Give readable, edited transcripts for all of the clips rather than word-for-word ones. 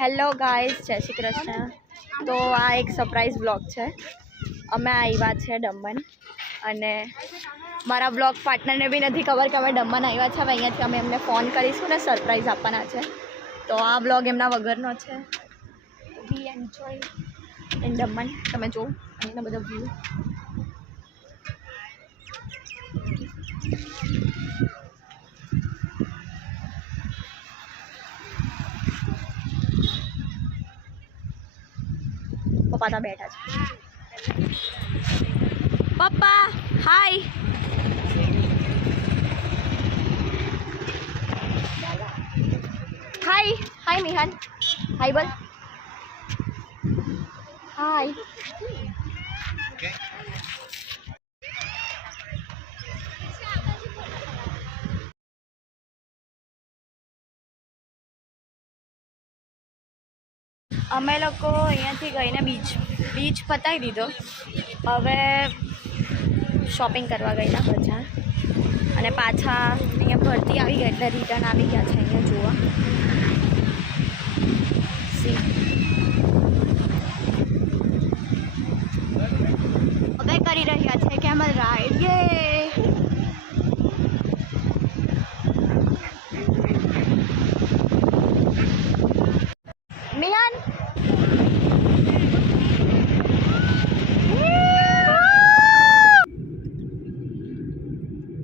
Hello guys, જય શ્રી કૃષ્ણ. તો આ એક સરપ્રાઈઝ બ્લોગ છે. અમે આવ્યા છે દમણ અને મારા બ્લોગ પાર્ટનરને બી નથી ખબર કે અમે દમણ આવ્યા છે. હવે અહીંયાથી અમે એમને ફોન કરીશું ને સરપ્રાઈઝ આપવાના છે. તો આ બ્લોગ એમના વગરનો છે. We enjoy in Daman. તમે જુઓ અહીંનો બધો વ્યૂ. પપ્પા તો બેઠા છે. પપ્પા હાય. હાય હાય મિહાન, હાય બોલ. હાય. અમે લોકો અહીંયાથી ગઈને બીચ પતાવી દીધો. હવે શોપિંગ કરવા ગયેલા બજાર અને પાછા અહીંયા ભરતી આવી ગઈ એટલે રિટર્ન આવી ગયા છે અહીંયા જોવા. હવે કરી રહ્યા છે કેમલ રાઈડ. યે મિહાન.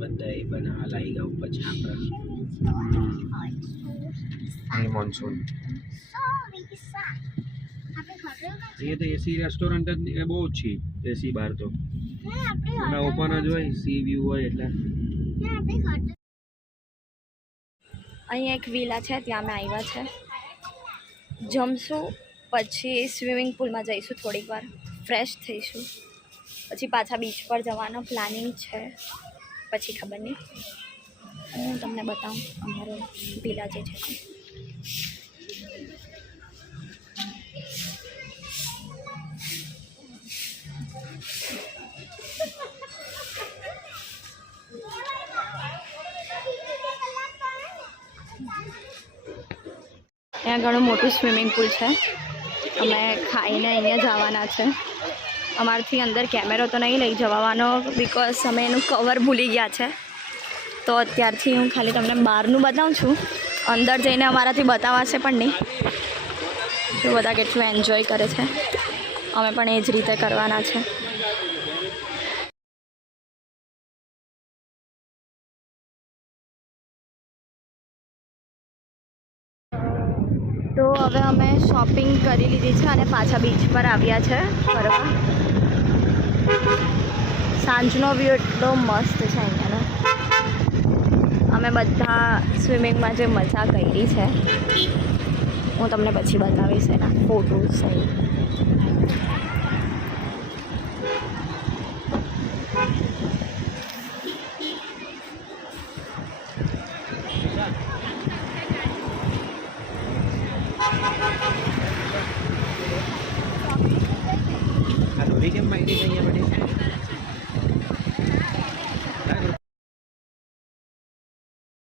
બધા બનાવવા લાગી ગયા પછી આપણે મોનસૂન એ તો એસી રેસ્ટોરન્ટ જ બહુ ઓછી એસી બહાર તો ઓપન જ હોય, સી વ્યૂ હોય એટલે. અહીંયા એક વિલા છે, ત્યાં અમે આવ્યા છે. જમશું પછી સ્વિમિંગ પુલમાં જઈશું, થોડીક વાર ફ્રેશ થઈશું, પછી પાછા બીચ પર જવાનો પ્લાનિંગ છે. પછી ખબર નહીં, હું તમને બતાવું અમારો વિલા જે છે. ત્યાં ઘણું મોટું સ્વિમિંગ પુલ છે. અમે ખાઈને અહીંયા જવાના છે. અમારથી અંદર કેમેરો તો નહીં લઈ જવાનો બિકોઝ અમે એનું કવર ભૂલી ગયા છે. તો અત્યારથી હું ખાલી તમને બહારનું બતાવું છું, અંદર જઈને અમારાથી બતાવાશે પણ નહીં. જો બધા કેટલું એન્જોય કરે છે, અમે પણ એ જ રીતે કરવાના છે. તો હવે અમે શોપિંગ કરી લીધી છે અને પાછા બીચ પર આવ્યા છે ફરવા. સાંજનો વ્યૂ એટલો મસ્ત છે અહીંયાનો. અમે બધા સ્વિમિંગમાં જે મજા કરી છે હું તમને પછી બતાવીશ એના ફોટોઝ સહિત. આ દોરી કેમ માહિતી થઈ ગયા બધી?